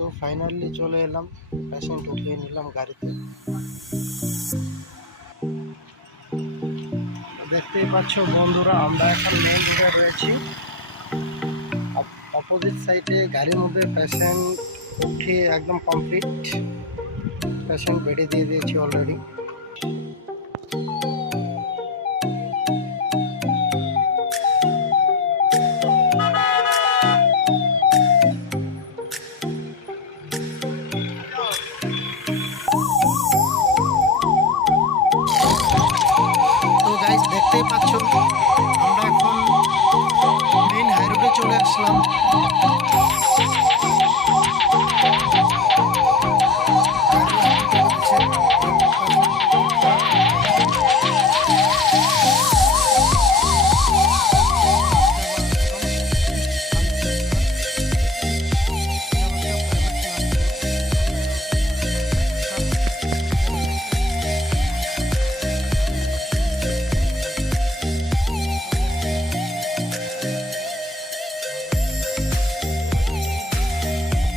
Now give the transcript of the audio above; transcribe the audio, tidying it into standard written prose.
তো ফাইনালি চলে এলাম, পেশেন্ট উঠিয়ে নিলাম গাড়িতে। দেখতেই পাচ্ছ বন্ধুরা, আমরা এখন মেইন রোডে রয়েছি। অপোজিট সাইডে গাড়ির মধ্যে পেশেন্ট উঠিয়ে একদম কমপ্লিট, পেশেন্ট বেডে দিয়ে দিয়েছি অলরেডি। তো গাইস দেখতেই পাচ্ছ, আমরা এখন মেইন হাই রোডে চলে আসলাম।